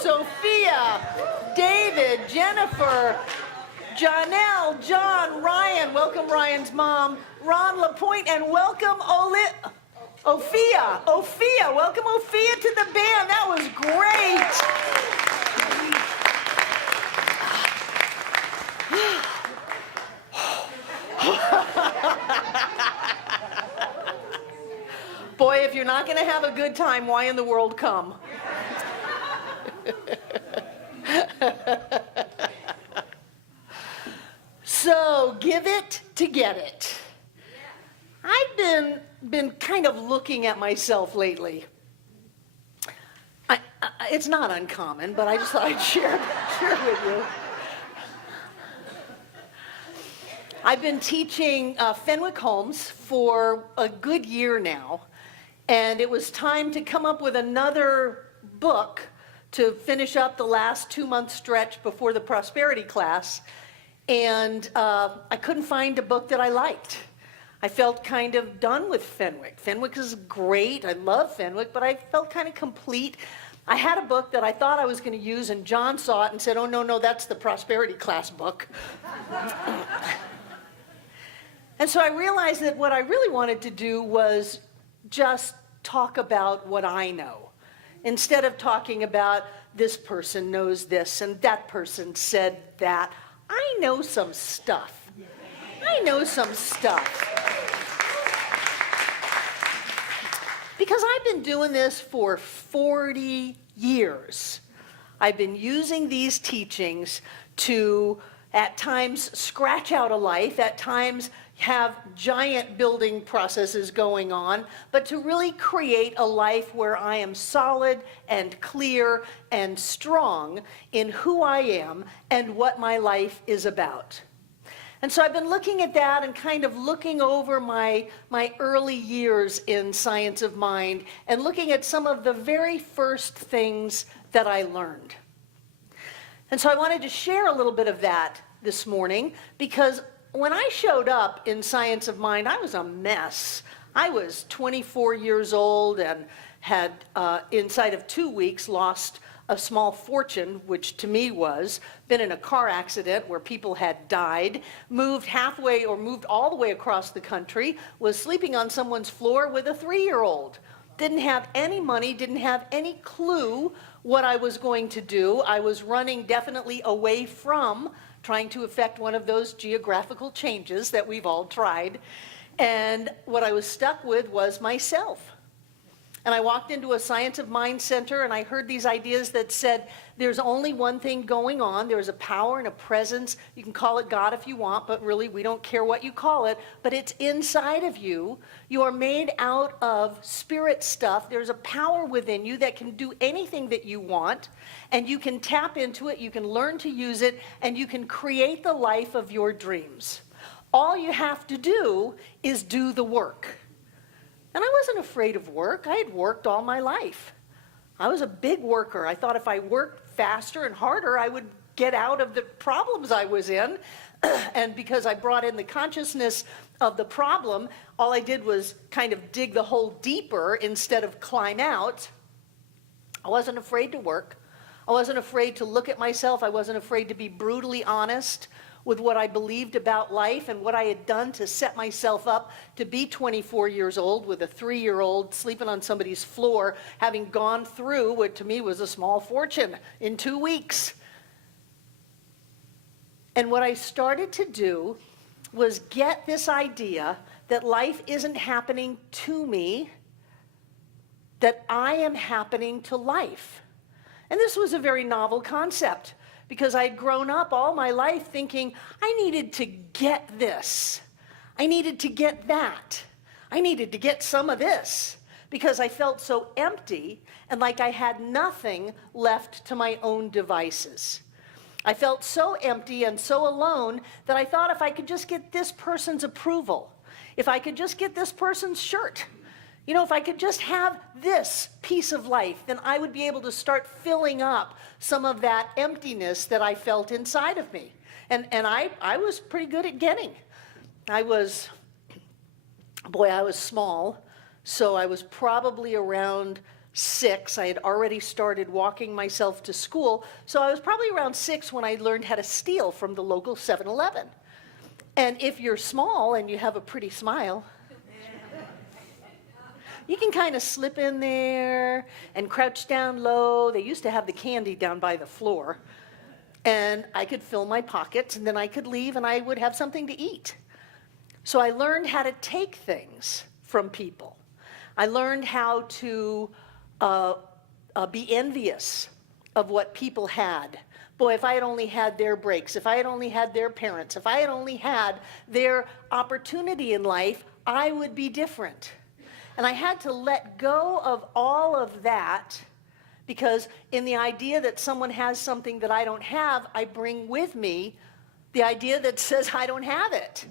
Sophia, David, Jennifer, Janelle, John, Ryan, welcome Ryan's mom, Ron LaPointe, and welcome Ophia, welcome Ophia to the band. That was great. Boy, if you're not going to have a good time, why in the world come? So, give it to get it. I've been kind of looking at myself lately. It's not uncommon, but I just thought I'd share with you. I've been teaching Fenwick Holmes for a good year now, and it was time to come up with another book to finish up the last 2-month stretch before the prosperity class, and I couldn't find a book that I liked. I felt kind of done with Fenwick. Fenwick is great. I love Fenwick, but I felt kind of complete. I had a book that I thought I was going to use, and John saw it and said, "Oh, no, that's the prosperity class book." And so I realized that what I really wanted to do was just talk about what I know, instead of talking about this person knows this and that person said that. I know some stuff. Because I've been doing this for 40 years. I've been using these teachings to, at times, scratch out a life, at times have giant building processes going on, but to really create a life where I am solid and clear and strong in who I am and what my life is about. And so I've been looking at that and kind of looking over my early years in Science of Mind and looking at some of the very first things that I learned. And so I wanted to share a little bit of that this morning, because when I showed up in Science of Mind, I was a mess. I was 24 years old and had, inside of 2 weeks, lost a small fortune, which to me was, been in a car accident where people had died, moved all the way across the country, was sleeping on someone's floor with a 3-year-old. Didn't have any money, didn't have any clue what I was going to do. I was running definitely away from trying to effect one of those geographical changes that we've all tried. And what I was stuck with was myself. And I walked into a Science of Mind center and I heard these ideas that said, there's only one thing going on. There's a power and a presence. You can call it God if you want, but really we don't care what you call it. But it's inside of you. You are made out of spirit stuff. There's a power within you that can do anything that you want. And you can tap into it, you can learn to use it, and you can create the life of your dreams. All you have to do is do the work. And I wasn't afraid of work. I had worked all my life. I was a big worker. I thought if I worked faster and harder, I would get out of the problems I was in. And because I brought in the consciousness of the problem, all I did was kind of dig the hole deeper instead of climb out. I wasn't afraid to work. I wasn't afraid to look at myself. I wasn't afraid to be brutally honest with what I believed about life and what I had done to set myself up to be 24 years old with a 3-year-old sleeping on somebody's floor, having gone through what to me was a small fortune in 2 weeks. And what I started to do was get this idea that life isn't happening to me, that I am happening to life. And this was a very novel concept, because I'd grown up all my life thinking, I needed to get this. I needed to get that. I needed to get some of this, because I felt so empty and like I had nothing left to my own devices. I felt so empty and so alone that I thought if I could just get this person's approval, if I could just get this person's shirt, if I could just have this piece of life, then I would be able to start filling up some of that emptiness that I felt inside of me. And I was pretty good at getting. I was small, so I was probably around 6. I had already started walking myself to school, so I was probably around 6 when I learned how to steal from the local 7-Eleven. And if you're small and you have a pretty smile, you can kind of slip in there and crouch down low. They used to have the candy down by the floor. And I could fill my pockets, and then I could leave, and I would have something to eat. So I learned how to take things from people. I learned how to be envious of what people had. Boy, if I had only had their breaks, if I had only had their parents, if I had only had their opportunity in life, I would be different. And I had to let go of all of that, because in the idea that someone has something that I don't have, I bring with me the idea that says I don't have it.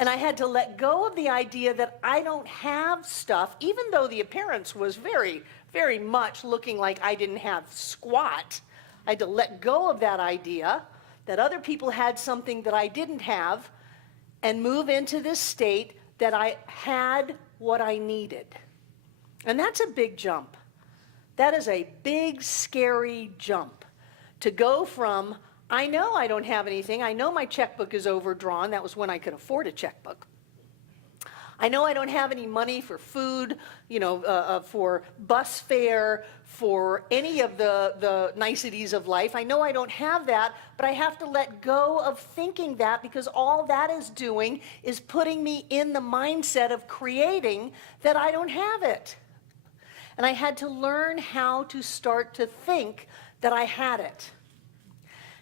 And I had to let go of the idea that I don't have stuff, even though the appearance was very, very much looking like I didn't have squat. I had to let go of that idea that other people had something that I didn't have and move into this state that I had what I needed. And that's a big jump. That is a big, scary jump. To go from, I know I don't have anything, I know my checkbook is overdrawn, that was when I could afford a checkbook. I know I don't have any money for food, for bus fare, for any of the niceties of life. I know I don't have that, but I have to let go of thinking that, because all that is doing is putting me in the mindset of creating that I don't have it. And I had to learn how to start to think that I had it.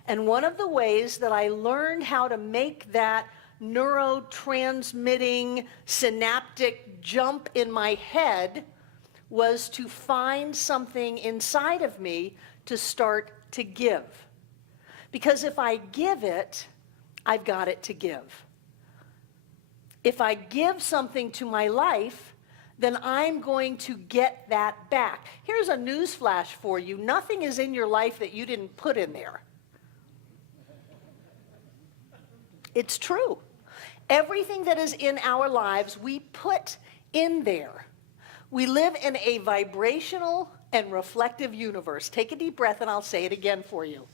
And one of the ways that I learned how to make that neurotransmitting synaptic jump in my head was to find something inside of me to start to give. Because if I give it, I've got it to give. If I give something to my life, then I'm going to get that back. Here's a news flash for you. Nothing is in your life that you didn't put in there. It's true. Everything that is in our lives, we put in there. We live in a vibrational and reflective universe. Take a deep breath and I'll say it again for you.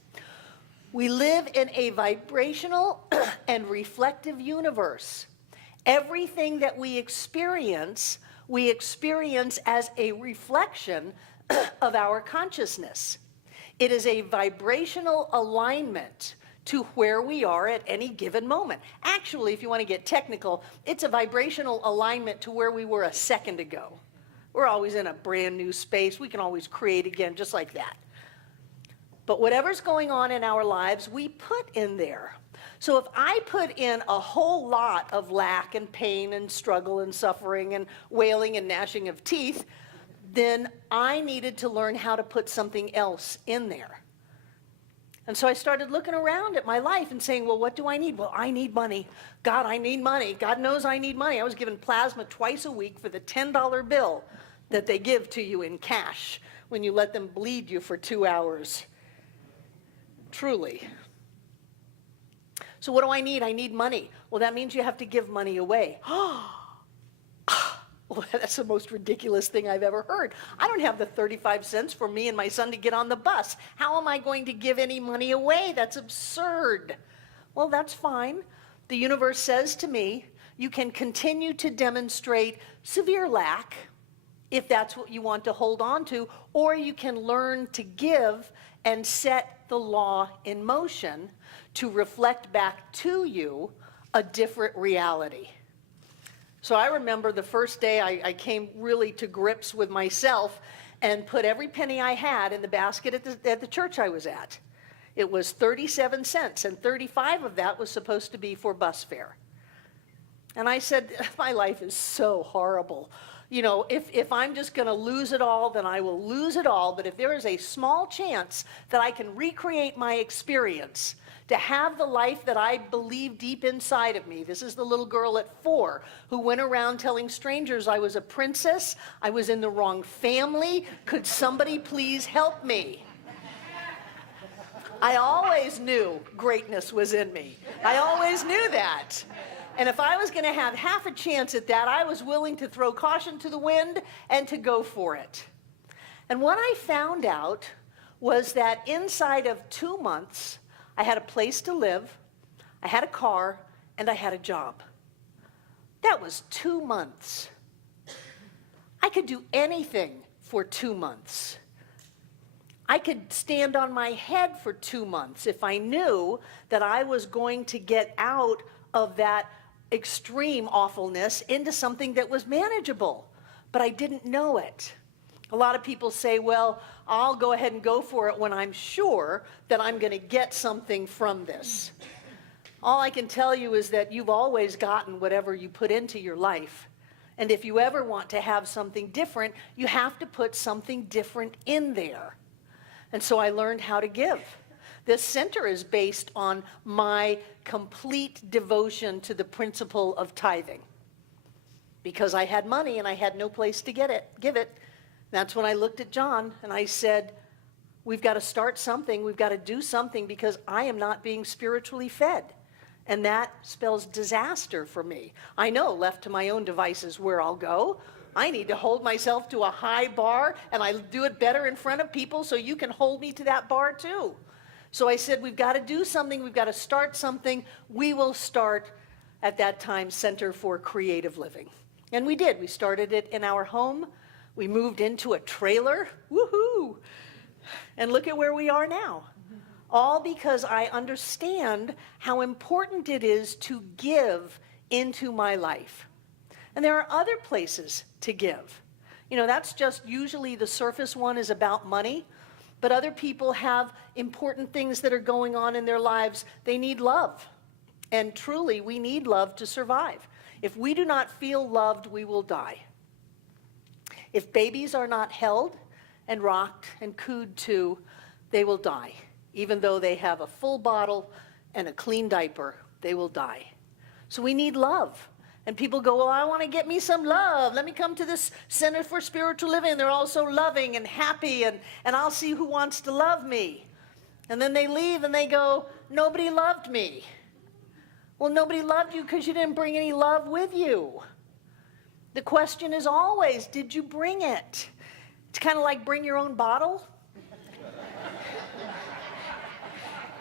We live in a vibrational and reflective universe. Everything that we experience as a reflection of our consciousness. It is a vibrational alignment to where we are at any given moment. Actually, if you want to get technical, it's a vibrational alignment to where we were a second ago. We're always in a brand new space. We can always create again just like that. But whatever's going on in our lives, we put in there. So if I put in a whole lot of lack and pain and struggle and suffering and wailing and gnashing of teeth, then I needed to learn how to put something else in there. And so I started looking around at my life and saying, well, what do I need? Well, I need money. God, I need money. God knows I need money. I was given plasma twice a week for the $10 bill that they give to you in cash when you let them bleed you for 2 hours. Truly. So what do I need? I need money. Well, that means you have to give money away. Well, that's the most ridiculous thing I've ever heard. I don't have the 35 cents for me and my son to get on the bus. How am I going to give any money away? That's absurd. Well, that's fine. The universe says to me, you can continue to demonstrate severe lack if that's what you want to hold on to, or you can learn to give and set the law in motion to reflect back to you a different reality. So I remember the first day I came really to grips with myself and put every penny I had in the basket at the church I was at. It was 37 cents, and 35 of that was supposed to be for bus fare. And I said, my life is so horrible. You know, if I'm just going to lose it all, then I will lose it all. But if there is a small chance that I can recreate my experience, to have the life that I believe deep inside of me. This is the little girl at 4 who went around telling strangers I was a princess, I was in the wrong family, could somebody please help me? I always knew greatness was in me. I always knew that. And if I was going to have half a chance at that, I was willing to throw caution to the wind and to go for it. And what I found out was that inside of 2 months, I had a place to live, I had a car, and I had a job. That was 2 months. I could do anything for 2 months. I could stand on my head for 2 months if I knew that I was going to get out of that extreme awfulness into something that was manageable. But I didn't know it. A lot of people say, well, I'll go ahead and go for it when I'm sure that I'm going to get something from this. All I can tell you is that you've always gotten whatever you put into your life. And if you ever want to have something different, you have to put something different in there. And so I learned how to give. This center is based on my complete devotion to the principle of tithing. Because I had money and I had no place to give it. That's when I looked at John and I said, we've got to start something, we've got to do something because I am not being spiritually fed. And that spells disaster for me. I know, left to my own devices, where I'll go. I need to hold myself to a high bar, and I do it better in front of people so you can hold me to that bar too. So I said, we've got to do something, we've got to start something. We will start, at that time, Center for Creative Living. And we did. We started it in our home. We moved into a trailer. Woohoo! And look at where we are now. All because I understand how important it is to give into my life. And there are other places to give. You know, that's just usually the surface one is about money, but other people have important things that are going on in their lives. They need love. And truly, we need love to survive. If we do not feel loved, we will die. If babies are not held and rocked and cooed to, they will die. Even though they have a full bottle and a clean diaper, they will die. So we need love. And people go, well, I want to get me some love. Let me come to this Center for Spiritual Living. They're all so loving and happy, and I'll see who wants to love me. And then they leave and they go, nobody loved me. Well, nobody loved you because you didn't bring any love with you. The question is always, did you bring it? It's kind of like bring your own bottle.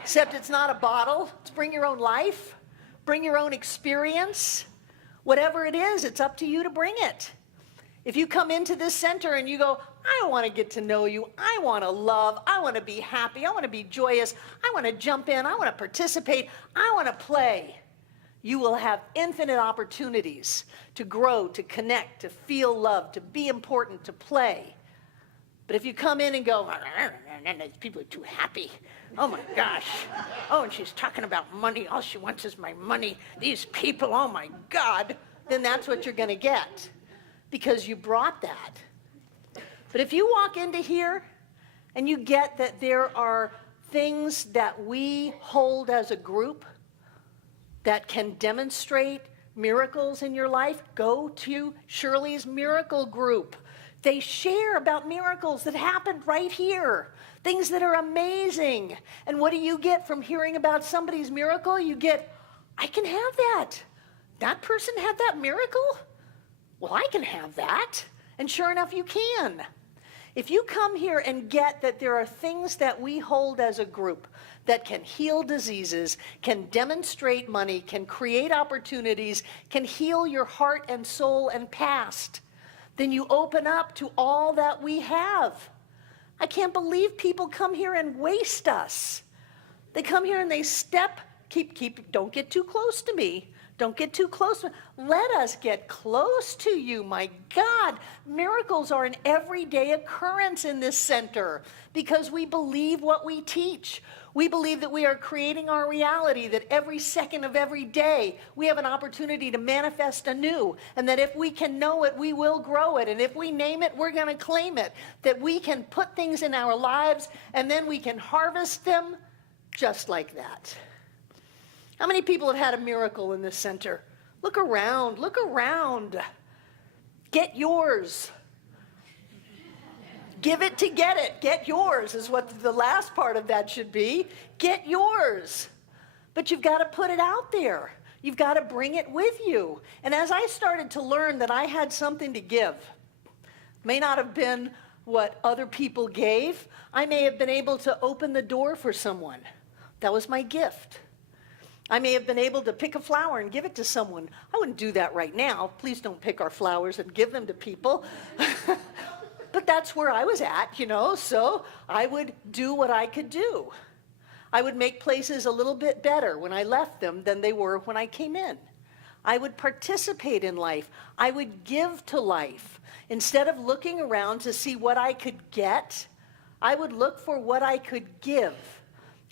Except it's not a bottle. It's bring your own life. Bring your own experience. Whatever it is, it's up to you to bring it. If you come into this center and you go, I want to get to know you. I want to love. I want to be happy. I want to be joyous. I want to jump in. I want to participate. I want to play. You will have infinite opportunities to grow, to connect, to feel loved, to be important, to play. But if you come in and go, these people are too happy. Oh my gosh. Oh, and she's talking about money. All she wants is my money. These people, oh my God. Then that's what you're going to get because you brought that. But if you walk into here and you get that there are things that we hold as a group that can demonstrate miracles in your life, go to Shirley's Miracle Group. They share about miracles that happened right here, things that are amazing. And what do you get from hearing about somebody's miracle? You get, I can have that. That person had that miracle? Well, I can have that. And sure enough, you can. If you come here and get that there are things that we hold as a group that can heal diseases, can demonstrate money, can create opportunities, can heal your heart and soul and past, then you open up to all that we have. I can't believe people come here and waste us. They come here and they step, don't get too close to me. Don't get too close. Let us get close to you, my God. Miracles are an everyday occurrence in this center because we believe what we teach. We believe that we are creating our reality, that every second of every day we have an opportunity to manifest anew, and that if we can know it, we will grow it, and if we name it, we're going to claim it, that we can put things in our lives and then we can harvest them just like that. How many people have had a miracle in this center? Look around, look around. Get yours. Give it to get it. Get yours is what the last part of that should be. Get yours. But you've got to put it out there. You've got to bring it with you. And as I started to learn that I had something to give, may not have been what other people gave. I may have been able to open the door for someone. That was my gift. I may have been able to pick a flower and give it to someone. I wouldn't do that right now. Please don't pick our flowers and give them to people. But that's where I was at, so I would do what I could do. I would make places a little bit better when I left them than they were when I came in. I would participate in life. I would give to life. Instead of looking around to see what I could get, I would look for what I could give.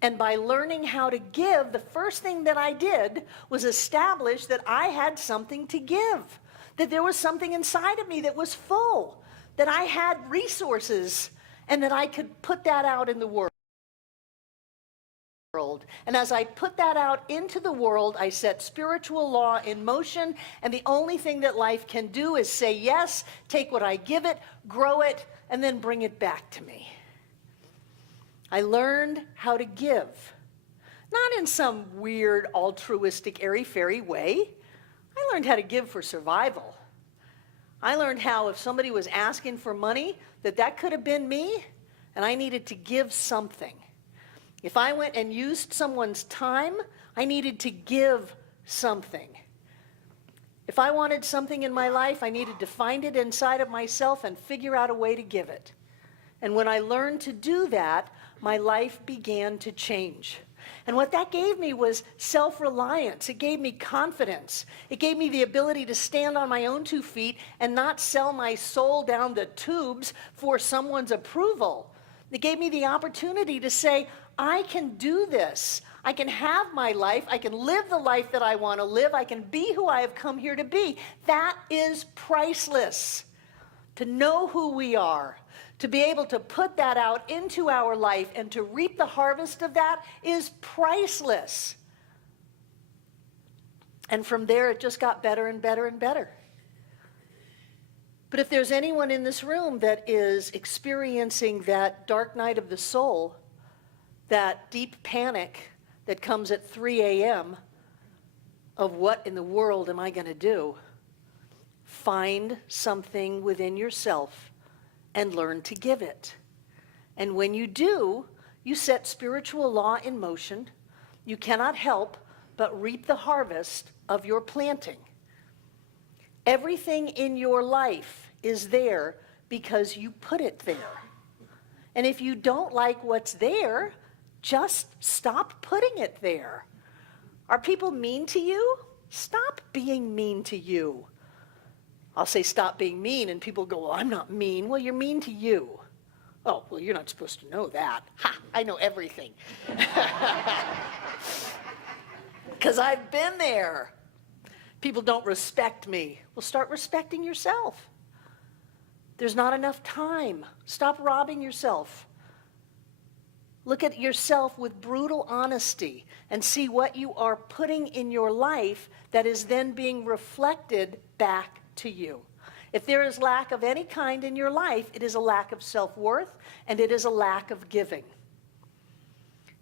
And by learning how to give, the first thing that I did was establish that I had something to give, that there was something inside of me that was full, that I had resources, and that I could put that out in the world. And as I put that out into the world, I set spiritual law in motion, and the only thing that life can do is say yes, take what I give it, grow it, and then bring it back to me. I learned how to give, not in some weird altruistic airy-fairy way. I learned how to give for survival. I learned how if somebody was asking for money, that could have been me, and I needed to give something. If I went and used someone's time, I needed to give something. If I wanted something in my life, I needed to find it inside of myself and figure out a way to give it. And when I learned to do that, my life began to change. And what that gave me was self-reliance. It gave me confidence. It gave me the ability to stand on my own 2 feet and not sell my soul down the tubes for someone's approval. It gave me the opportunity to say, I can do this. I can have my life. I can live the life that I want to live. I can be who I have come here to be. That is priceless. To know who we are, to be able to put that out into our life and to reap the harvest of that is priceless. And from there, it just got better and better and better. But if there's anyone in this room that is experiencing that dark night of the soul, that deep panic that comes at 3 a.m. of what in the world am I going to do? Find something within yourself and learn to give it. And when you do, you set spiritual law in motion. You cannot help but reap the harvest of your planting. Everything in your life is there because you put it there. And if you don't like what's there, just stop putting it there. Are people mean to you? Stop being mean to you. I'll say stop being mean, and people go, well, I'm not mean. Well, you're mean to you. Oh, well, you're not supposed to know that. Ha, I know everything. Because I've been there. People don't respect me. Well, start respecting yourself. There's not enough time. Stop robbing yourself. Look at yourself with brutal honesty and see what you are putting in your life that is then being reflected back to you. If there is lack of any kind in your life, it is a lack of self-worth and it is a lack of giving.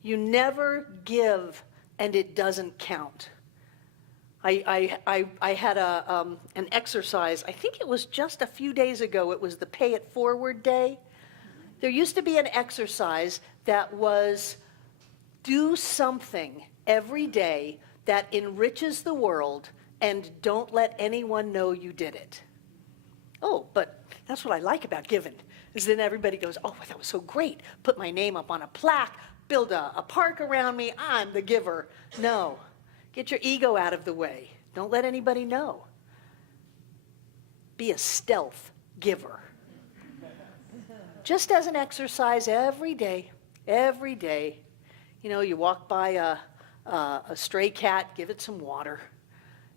You never give and it doesn't count. I had an exercise, I think it was just a few days ago, it was the Pay It Forward Day. There used to be an exercise that was do something every day that enriches the world and don't let anyone know you did it. Oh, but that's what I like about giving, is then everybody goes, oh, that was so great. Put my name up on a plaque, build a park around me, I'm the giver. No, get your ego out of the way. Don't let anybody know. Be a stealth giver. Just as an exercise every day, you walk by a stray cat, give it some water.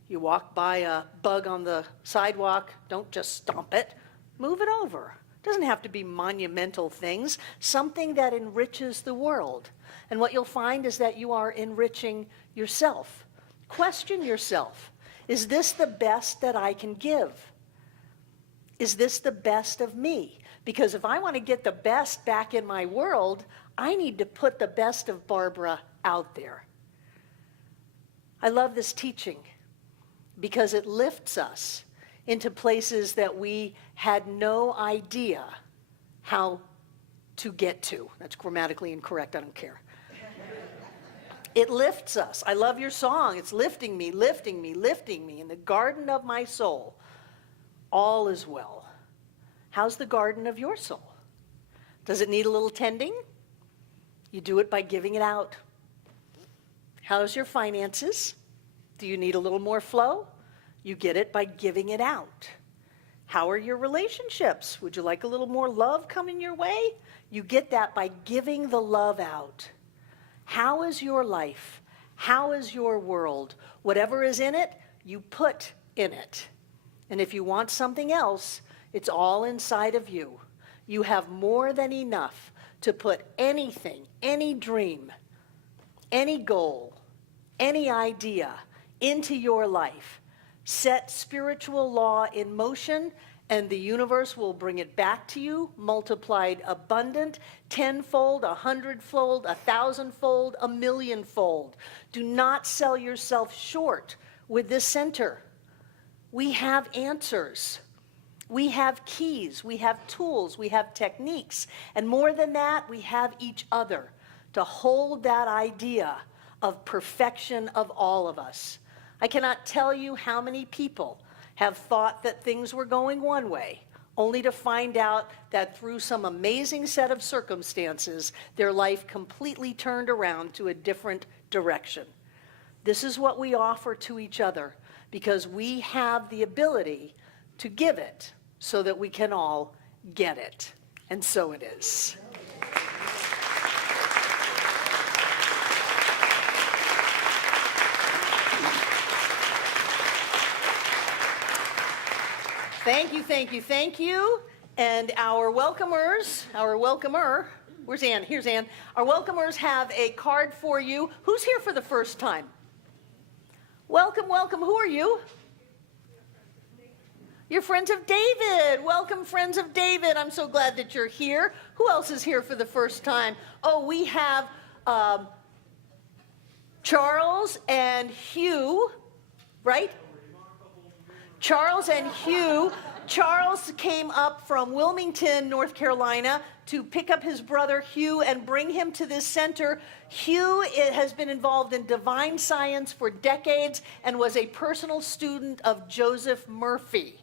You walk by a bug on the sidewalk, don't just stomp it, move it over. It doesn't have to be monumental things, something that enriches the world. And what you'll find is that you are enriching yourself. Question yourself, is this the best that I can give? Is this the best of me? Because if I want to get the best back in my world, I need to put the best of Barbara out there. I love this teaching because it lifts us into places that we had no idea how to get to. That's grammatically incorrect, I don't care. It lifts us. I love your song. It's lifting me, lifting me, lifting me. In the garden of my soul, all is well. How's the garden of your soul? Does it need a little tending? You do it by giving it out. How's your finances? Do you need a little more flow? You get it by giving it out. How are your relationships? Would you like a little more love coming your way? You get that by giving the love out. How is your life? How is your world? Whatever is in it, you put in it. And if you want something else, it's all inside of you. You have more than enough to put anything, any dream, any goal, any idea into your life. Set spiritual law in motion, and the universe will bring it back to you, multiplied abundant, 10-fold, 100-fold, 1,000-fold, 1,000,000-fold. Do not sell yourself short with this center. We have answers. We have keys. We have tools. We have techniques. And more than that, we have each other to hold that idea of perfection of all of us. I cannot tell you how many people have thought that things were going one way, only to find out that through some amazing set of circumstances, their life completely turned around to a different direction. This is what we offer to each other because we have the ability to give it so that we can all get it. And so it is. Thank you, thank you, thank you. And our welcomer, where's Ann? Here's Ann. Our welcomers have a card for you. Who's here for the first time? Welcome, welcome. Who are you? You're friends of David. Welcome, friends of David. I'm so glad that you're here. Who else is here for the first time? Oh, we have Charles and Hugh, right? Charles and Hugh. Charles came up from Wilmington, North Carolina, to pick up his brother Hugh and bring him to this center. Hugh has been involved in divine science for decades and was a personal student of Joseph Murphy.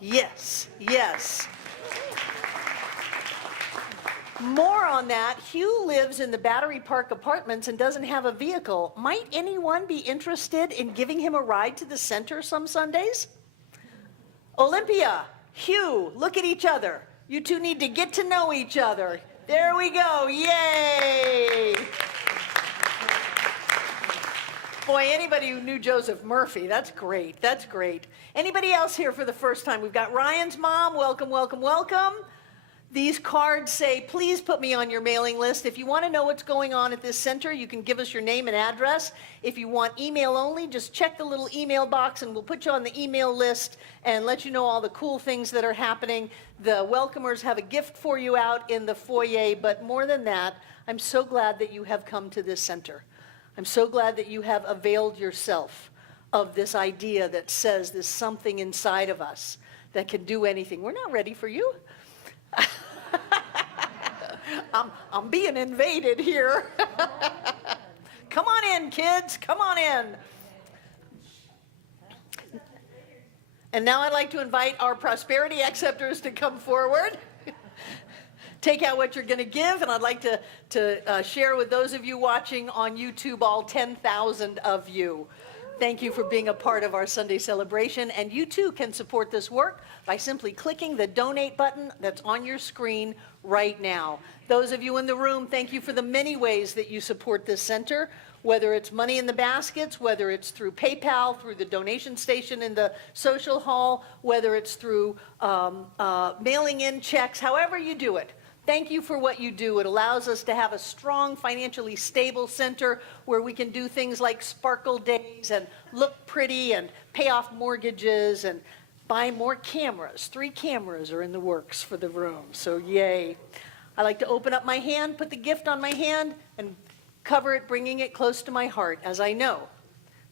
Yes, yes. More on that, Hugh lives in the Battery Park Apartments and doesn't have a vehicle. Might anyone be interested in giving him a ride to the center some Sundays? Olympia, Hugh, look at each other. You two need to get to know each other. There we go, yay! Boy, anybody who knew Joseph Murphy, that's great, that's great. Anybody else here for the first time? We've got Ryan's mom, welcome, welcome, welcome. These cards say, please put me on your mailing list. If you want to know what's going on at this center, you can give us your name and address. If you want email only, just check the little email box and we'll put you on the email list and let you know all the cool things that are happening. The welcomers have a gift for you out in the foyer, but more than that, I'm so glad that you have come to this center. I'm so glad that you have availed yourself of this idea that says there's something inside of us that can do anything. We're not ready for you. I'm being invaded here. Come on in, kids. Come on in. And now I'd like to invite our prosperity acceptors to come forward. Take out what you're going to give, and I'd like to share with those of you watching on YouTube, all 10,000 of you. Thank you for being a part of our Sunday celebration, and you too can support this work by simply clicking the donate button that's on your screen right now. Those of you in the room, thank you for the many ways that you support this center, whether it's money in the baskets, whether it's through PayPal, through the donation station in the social hall, whether it's through mailing in checks, however you do it. Thank you for what you do. It allows us to have a strong, financially stable center where we can do things like sparkle days and look pretty and pay off mortgages and buy more cameras. 3 cameras are in the works for the room, so yay. I like to open up my hand, put the gift on my hand, and cover it, bringing it close to my heart, as I know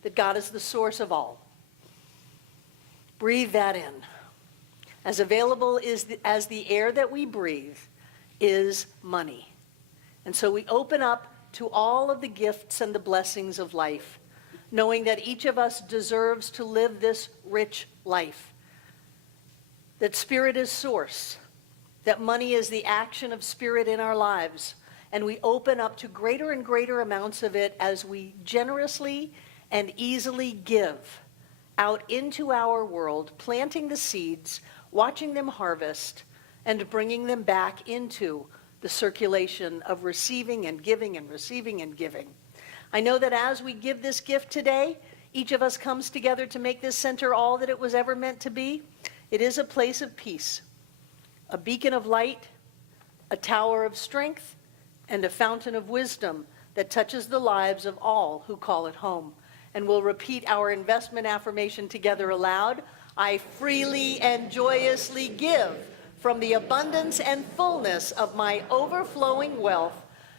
that God is the source of all. Breathe that in. As available as the air that we breathe, is money. And so we open up to all of the gifts and the blessings of life, knowing that each of us deserves to live this rich life, that spirit is source, that money is the action of spirit in our lives, and we open up to greater and greater amounts of it as we generously and easily give out into our world, planting the seeds, watching them harvest, and bringing them back into the circulation of receiving and giving and receiving and giving. I know that as we give this gift today, each of us comes together to make this center all that it was ever meant to be. It is a place of peace, a beacon of light, a tower of strength, and a fountain of wisdom that touches the lives of all who call it home. And we'll repeat our investment affirmation together aloud. I freely and joyously give from the abundance and fullness of my overflowing wealth,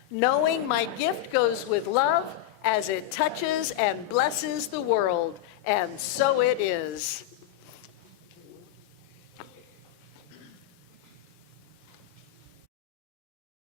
knowing my gift goes with love as it touches and blesses the world. And so it is.